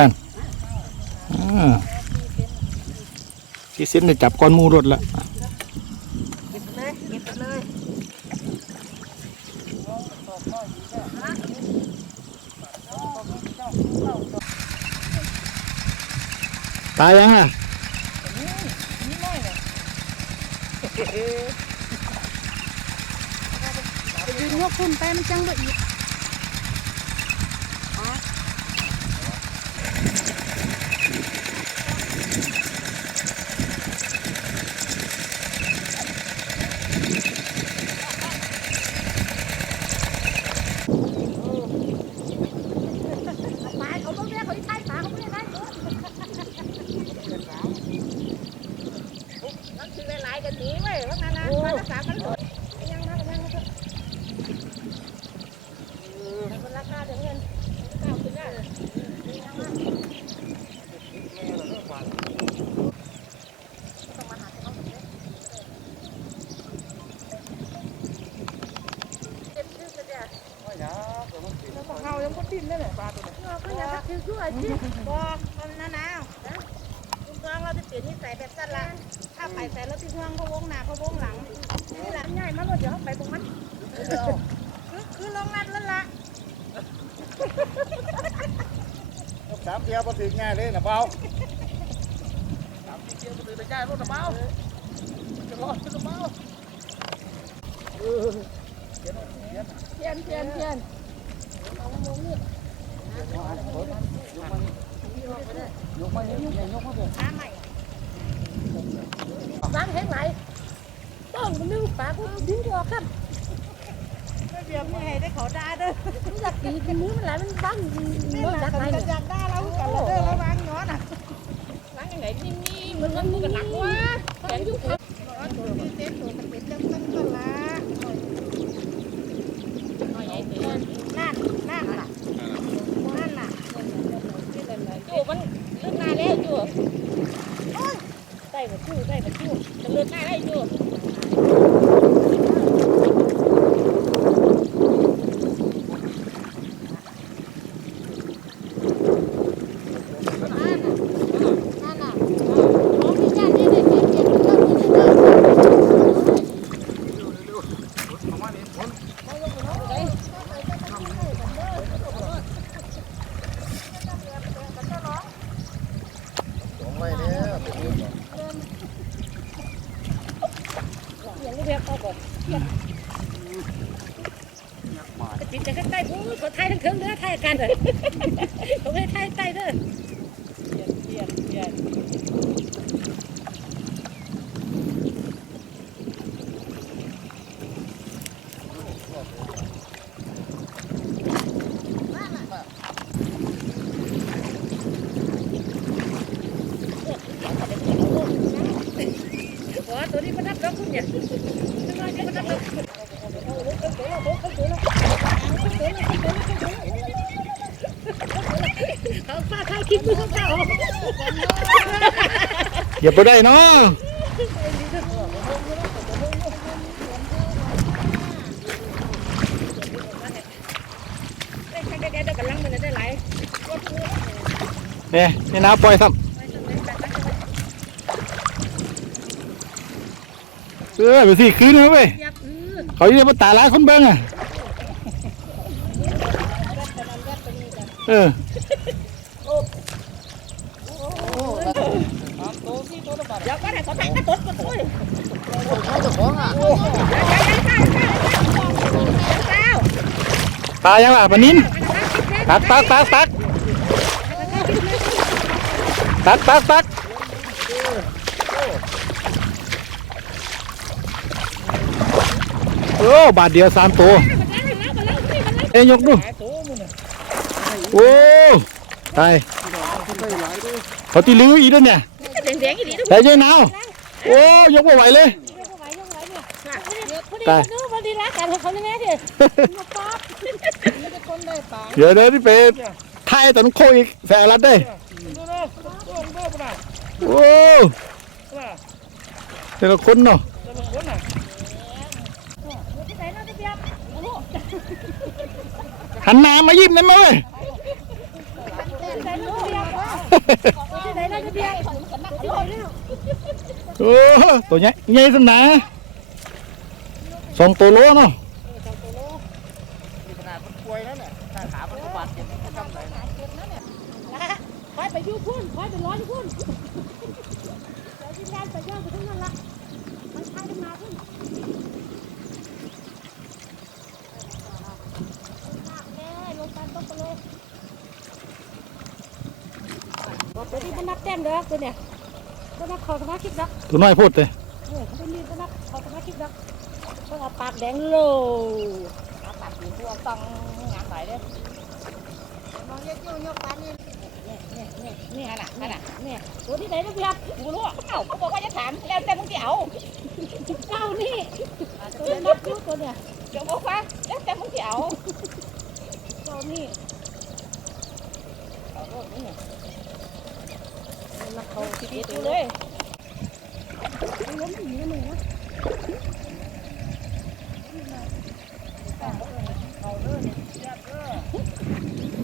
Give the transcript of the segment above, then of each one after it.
นั่นอ่าที่เส้นเนี่ยจับก้อนมูรถละตายยังอะยืนยกขึ้นไปมันจังเละเอียดปลาเขาต้องเรียกเขาที่ใช่ปลาเขาไม่ได้ใช่นั่นคือหลายๆกันหนีเว้ยว่างั้นนะมารักษากันหมดยังมายังมามันราคาเดี๋ยวเงินเก้าขึ้นได้เจ็บชื่อกันเนี่ย เขายังก็ดิ้นได้เลยปลาตัวนี้ เรา ก็อยากจะถือช่วยสิบอกมันนะนะลุงกองเราจะเปลี่ยนนิสัยแบบสั้นละถ้าไปแต่แล้วที่ห้องเขาวงหน้าเขาวงหลังนี่แหละง่ายมากเลยเดี๋ยวไปตรงนั้นคือคือลงนัดแล้วล่ะสามเดียวมาถึงง่ายเลยนะเบาสามสี่เกียวตื่นไปจ่ายรถนะเมาจะรอดจะเมาเพียนเพียนเพียนยกมาเนี่ ยกมาเลยขาใหม่วางแห้งไหลต้องมันนึกปากกูดิ้นออกครับไม่เบียบไม่ให้ได้ขอด่าเด้อมันอยากตีกันนี้มันไหลมันบ้างนี่มันแหลักไหลมันอยากด่าเรากันแล้วเด้อระวังย้อนอะล้างยังไงนี่นี่มันมันมันหนักวะแขนยุบครับตัวนี้เต็มตัวมันเป็นเต็มตั้งต้นละนั่นนั่นน่ะนั่นน่ะจู่มันเลือกหน้าแล้วจู่ ได้หมดจู่ได้หมดจู่จะเลือกหน้าได้จู่นั่นน่ะนั่นน่ะของที่ญาติได้ได้เก็บเก็บเก็บเก็บ สองไว้เนี่ย อย่างนี้เรียกเขาบอกจิตใจใกล้ๆพูดเขาไทยทั้งเครื่องเนื้อไทยกันเลยเขาไม่ไทยใกล้เด้อ เปลี่ยนเปลี่ยน อ๋อตัวนี้มันนับดอกคุณเนี่ยตัวนี้มันนับดอกเขาฟาดท้ายคิดมื อย่าไปได้เนาะได้ใช้ได้ได้กำลังเนี่ยนี่น้าปล่อยซ้ำเออไปสิคืนมาเว้ยยับอือเขาจะมาตาล้ายคนเบิ้งอะเออ เดี๋ยวก็ได้เขา ตายยังล่ะปนินตักตักตักตักตักตักตักโอ้บาทเดียวสามตัวเอ้ยยกดูโอ้ตายเขาตีลิ้วอีกด้วยเนี่ย เสียงเสียงอีดีทุกแต่ยัยหนาวโอ้ยกไม่ไหวเลยตายพอดีรักกันเขาเลยแม่ดิเดี๋ยวเดี๋ยวที่ไปไทยตอนโคอีกแฝงรัดได้ดูดูดูดูปะนะโอ้ว่าแต่ละคนเนาะจะลงคนอะที่ไหนเราจะเบียบโอ้โหหันหน้ามายิ้มได้ไหมเว้ย ที่ไหนเราจะเบียบ ที่ไหนแล้วจะเบียร์ที่ไหนแล้ว โอ้ ตัวใหญ่ใหญ่สำหนาสองตัวโลเนาะมีขนาดมันป่วยแล้วเนี่ยถ้าขามันก็บาดเจ็บมันก็ทำไรนะคอยไปยูพุ่นคอยไปร้อยยูพุ่นเดี๋ยวที่แทนไปย่างไปทั้งนั้นละมันใช้กันมาพุ่นลงไปต้นไปเลยเดี๋ยวนี้มันนับแต้มเด้อตัวเนี่ยตัวนับเขาสมาชิกดักตัวน้อยพูดเลยเออตัวนี้ตัวนับเขาสมาชิกดักต้องเอาปากแดงโลเอาปากอยู่ตัวต้องงานไหนเด้อมองเยอะๆยกปานนี่เนี่ยเนี่ยเนี่ยเนี่ยนั่นน่ะนั่นน่ะเนี่ยตัวที่ไหนนะพี่ครับกูรู้เอ้าเขาบอกว่าจะถามแล้วแต่มึงจะเอาเจ้านี่ตัวนี้นับยูตัวเนี่ยเดี๋ยวบอกว่าแล้วแต่มึงจะเอาเจ้านี่เอาโลดนี่นับ เขาทีดีตัวเลยล้มหนีเลยนะ เอาเด้อเนี่ยเสียเด้อ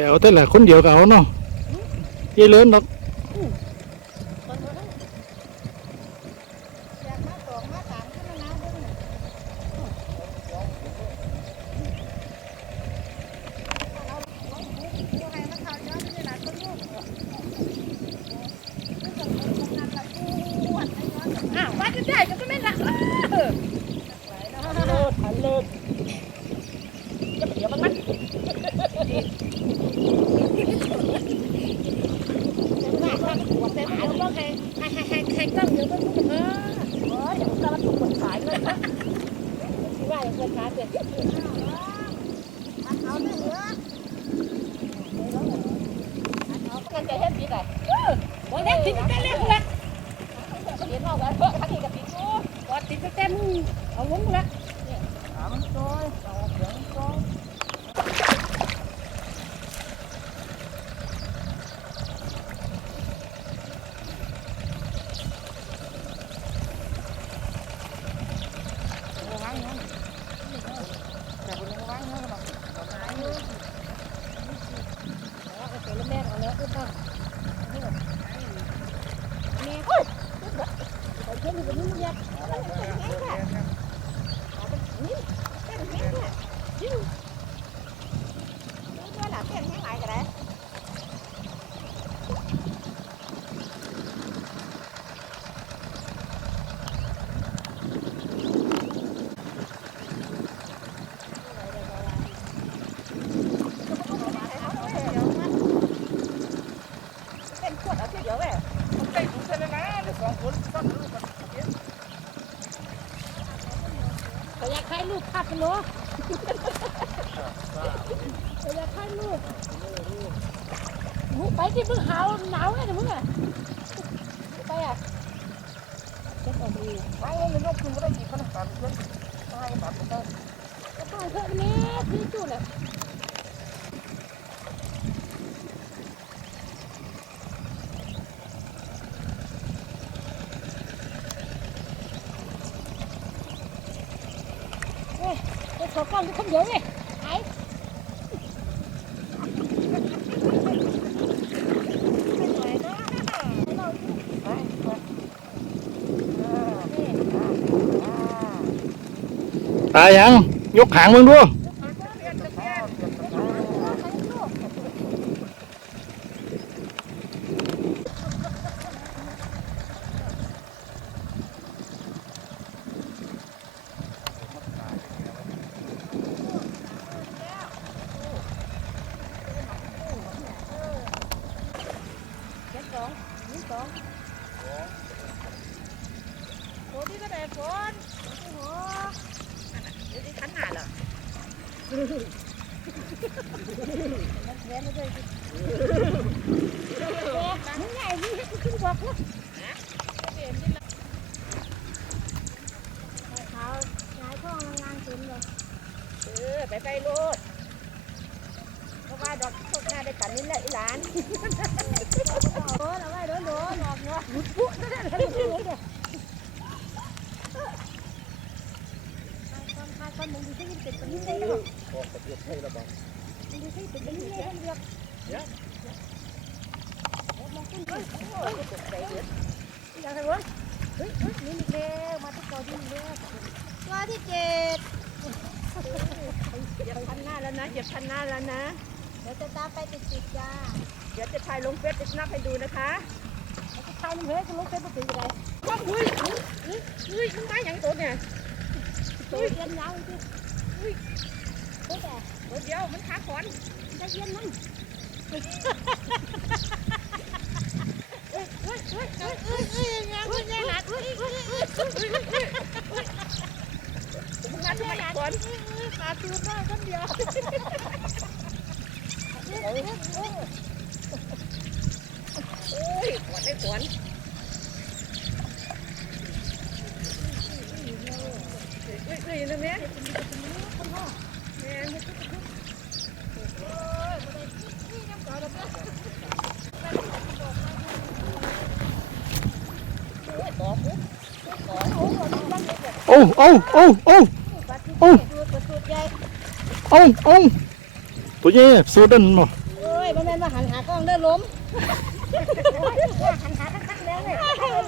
จะเอาแต่ละคนเดียวก็เอาเนาะเยี่เลินดอก อยากมาสองมาสามขึ้นมาน้ำด้วยนะอ้าววัดได้ก็ไม่ละ เลิศทันเลิศจะเดี๋ยวมันมัน หน้าข้างหัวเต็มเดี๋ยวก็ใครใครใครใครใครก็เดี๋ยวก็ทุกเออ เฮ้ยเดี๋ยวมันจะมาถูกกฎหมายเลยนะ ที่ว่าอย่างเกินขาเด็ดเอาเนื้อ กันจะเฮ็ดดีไง ติดเต้นเล่นละเห็นว่าว่าเฮ้ยอันนี้ก็ติดอยู่วันติดเต้นเอาวุ้นละสามมันซอยเอาเสียงซอย เอาเสร็จแล้วแม่เอาแล้วขึ้นบ้างนี่เฮ้ยไปเที่ยวอยู่บนนี้มันยัดนี่เต้นแม่เนี่ยยิ้ว ด้วยล่ะเต้นให้หลายก็ได้ เป็นขวดเอาเดี๋ยวแม่ผมเต้นผมเต้นเลยนะเดี๋ยวสองคนซ่อนรูปกัน ก็อยาก ให้ลูกขับไปโลก็อยากให้ลูกมึงไปที่มึงหาวหนาวเลยนะมึงอะไปอะเช็ดออกดีไปเลยยกขึ้นมาได้กี่ขนาดเพื่อนตายแบบนี้ก็ต้องเถอะแม่พี่จุดอะ ไปขอกล้องทุกคนเดียวเลยไอ้ไม่ไหวเนาะเรา ตายยัง ยกหางมึงดู ว่าที่เกาที่เร็วตัวที่เจ็ดเหยียบพันหน้าแล้วนะเหยียบพันหน้าแล้วนะ เดี๋ยวจะตามไปติดติดจ้า เดี๋ยวจะถ่ายลงเฟซจะนับให้ดูนะคะใครมันเฮ้ยจะลุกไปปุ๊บเป็นยังไงว้าวอุ้ยอุ้ยอุ้ยมึงมาอย่างตัวเนี่ยตัวเย็นยาวอุ้ย เดียวมันขาขอนได้เย็นมั่งเฮ้ยเฮ้ยเฮ้ยเฮ้ยเฮ้ยเฮ้ยเฮ้ยยังเฮ้ยยังหลัดเฮ้ยเฮ้ยเฮ้ยเฮ้ยเฮ้ยเฮ้ยเฮ้ยมึงมาทำไมขอนขาตูนได้คนเดียว โอ้ยขอนได้ขอนเฮ้ยเฮ้ยนะแม่แม่ โอ้โอ้โอ้โอ้ปัดที่โอ้ดูดสูดใหญ่โอ้โอ้ตัวใหญ่สูดดันบ่โอ้ยมันแม่นว่าหันหากล้องได้ล้มหันหาทั้งๆแล้วเลย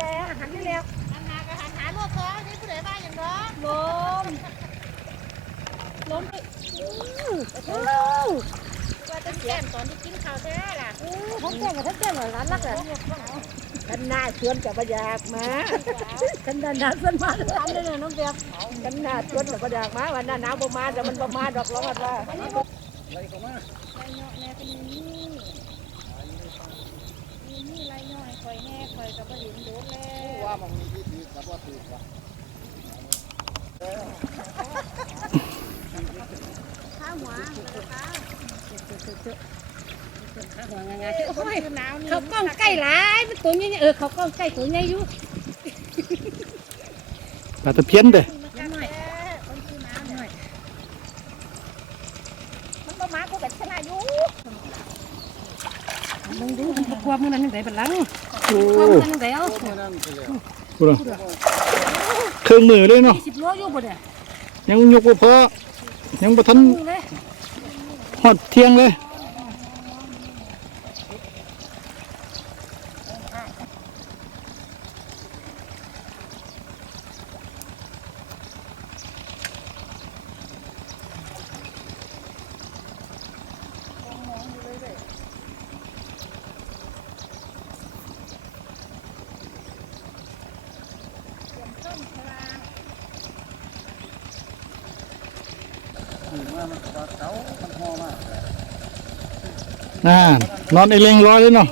แล้วหันที่แล้วหันหากับหันหาโลดซ้อนี่ผู้ใดบ้าอย่างน้อล้มล้มไปอู้ว่าจะแก้มตอนที่กินข้าวแท้ล่ะทั้งแก้มกับทั้งแก้มเหรอร้านรักเหรอ ขันหน้าชวนกับประยากมาขันดานดานเส้นมาทำได้เลยน้องเบียร์ขันหน้าชวนกับประยากมาวันหน้าหนาวบ่มาแต่มันบ่มาดอกร้องว่าอะไรเข้ามาไรเนาะแม่เป็นนี่มีนี่ไรเนาะคอยแน่คอยกับบ่เห็นโดนแล้วว่ามันมีที่ดีกับว่าถูกว่ะข้าวหัวข้าวโอ้ยหนาวนี่เขากล้องใกล้หลายมัน ตัวใหญ่เออเขากล้องใกล้ตัวใหญ่อยู่ปลาตะเพียนเด้มันหน่อยมันคือน้ำหน่อยมันบ่มากูแบบชนะอยู่มึงดูมันกลัวมึงนั่นยังไงบัดหลังโอ้กลัวมึงนั่นยังไงเอาเมื่อนั้นคือพูดเหรอเครื่องมือเลยเนาะยี่สิบโลอยู่บ่เนี่ยยังยกบ่พอยังบ่ทันมึงเลยฮอดเที่ยงเลย นว่าเขามันห่อมากน่านนอนไอเลงร้อยเลยเนาะ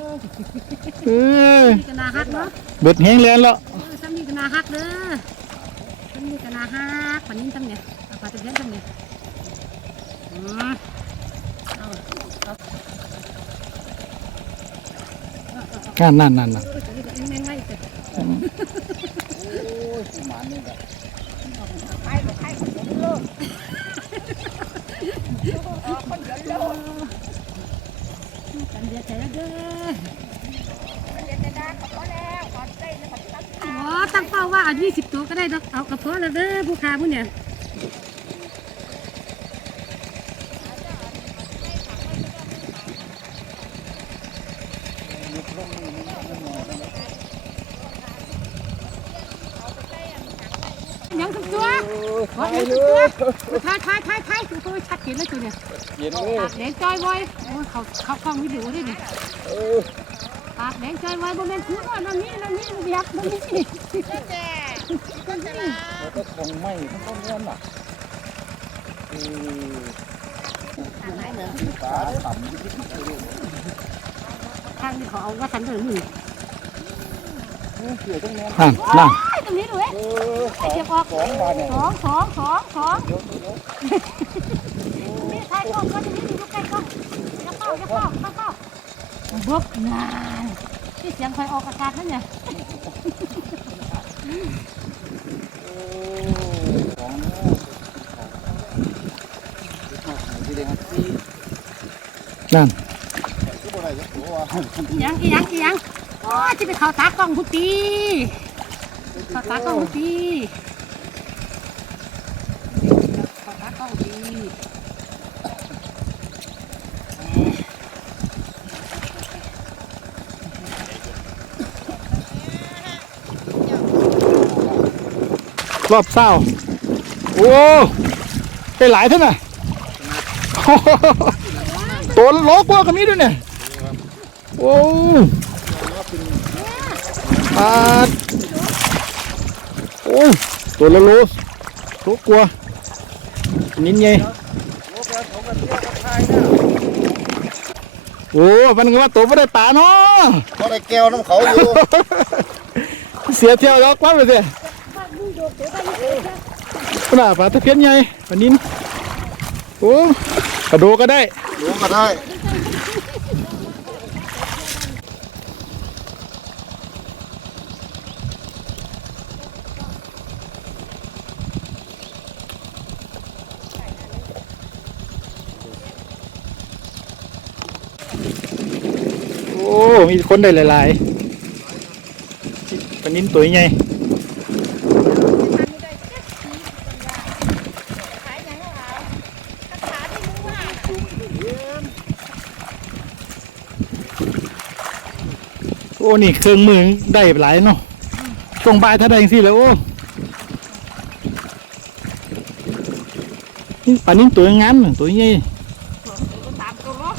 เอ้ยมีกนาฮักเนาะเบิดแห้งแลนแล้วเออซ้ำมีกนาฮักเด้อซ้ำมีกนาฮักปานนี้ซ้ำเนี่ยเอาปลาตะเพียนซ้ำเนี่ยอืมเอาเอานั่นนั่นนั่นนั่นเออจะมีแต่แมงไล่เกิดโอ้ยสิหมานนี่แบบไปบ่ใครคนเดียวโลกออกคนเดียวโลก กันเดียใจแล้วเด้อเรียนได้ก็พอแล้วขอใจแล้วขอตั้งอ๋อตั้งเป้าว่าเอายี่สิบตัวก็ได้ดอกเอากระเพาะแล้วเด้อผู้ค้าผู้เนี่ย ยุบลงนี่มันมันห่อกันแล้ว ยังทั้งตัว ไปเลย ถ่ายถ่ายถ่า ยถ่ายชัดเจนเลยตัวเนี่ยเย็นเลยปากแดงจ้อยไว้โอ้ยเขาเขากล้องวิดีโอได้วยเนี่ยเออปากแดงจ้อยไว้บนแม่นพูดว่านั่นนี่นั่นนี่มันยักษ์มันนี่นั่นแล้วก็คงไม่ทั้งต้นเงินอะคือตาต่ำยิ่งขึ้นเลยทางนี้เขาเอาว่าสันเดินหนึ่งเกี่ยวต้องเงินนั่นนั่นตรงนี้ด้วยเออขาเก็บออกสองสองสองสอง สองเดี๋ยวเดี๋ยวนี่ถ่กล้องก็จะนี่อยู่ใกล้กล้องอย่าเฝ้าอย่าเฝ้าเข้าเข้าบึกนานที่เสียงคอยออกอากาศนั่นเนี่ยนั่นอีหยังอีหยังอีหยังโอ้ยจะไปเข้าตากล้องพุตีเข้าตากล้องพุตีเข้าตากล้องพุตี รอบเศร้าโอ้ได้หลายเท่าน่ะโอ้โหตัวละโลกว่ากันนี้ด้วยเนี่ยโอ้ปาดโอ้ตัวละโลโลกว่านิดไงโอ้มันก็ว่าตัวไม่ได้ป่าเนาะก็ได้แก้วน้ำเขาอยู่เสียเที่ยวแล้วกว้างไปสิ ขนาดปลาตะเพียนใหญ่ปลานินโอ้กระโดดก็ได้รู้ก็ได้โอ้มีคนได้หลายๆปลานินตัวใหญ่ ขายอย่างเราเอาขาที่มือว่า โอ้ นี่เครื่องมือได้หลายเนาะช่วงบ่ายถ้าได้ยังสิเลยโอ้นี่ปลานินตัวงามน่ะตัวใหญ่ตามตัวรถ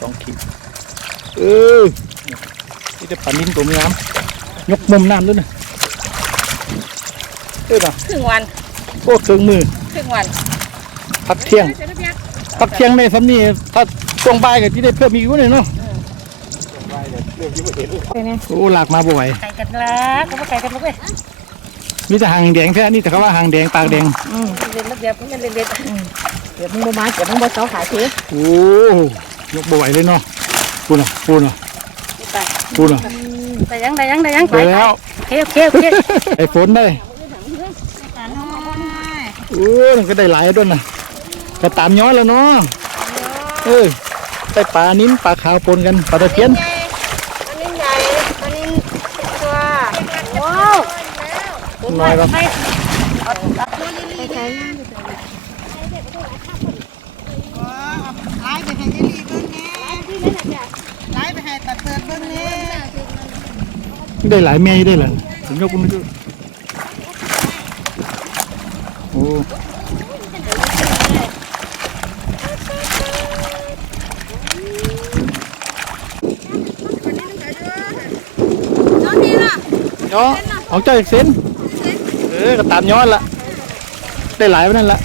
สองขีดเออนี่จะปลานินตัวงามยกมุมน้ำด้วยนะ เออน่ะครึ่งวันพวกเครื่องมือครึ่งวันพักเที่ยงพักเที่ยงในสำนีถ้าช่วงบ่ายก็ที่ได้เพิ่มอีกวันหนึ่งเนาะโอ้หลากมาบ่ไหวไก่กันละก็มาไก่กันลูกเว้ยมีแต่หางแดงแค่นี่แต่เขาว่าหางแดงปากแดงอืมเล่นระเบียบมันเล่นเล่นเดี๋ยวมึงบ่มาเดี๋ยวมึงบ่เสาขายทีโอ้ยกบ่ไหวเลยเนาะพูดน่ะพูดน่ะพูดน่ะแต่ยังแต่ยังแต่ยังไปแล้วโอเคโอเคโอเคไอ้ฝนได้ โอ้ยมันก็ได้หลายด้วยนะก็ตามย้อนแล้วเนาะเออได้ปลานิ้นปลาขาวปนกันปลาตะเพียนอันนี้ใหญ่อันนี้ตัวว้าวน้อยปะไปไล่ไปให้ยายลีเบิ้งแน่ไล่ไปให้ตัดเตือนเบิ้งแน่ได้หลายแม่อยู่ได้เหลายผมยกมือดูโอ้ น้องนี่ล่ะ ย่อของเจ้าอีกเส้นเออก็ตามย้อนละได้หลายไปนั่นละ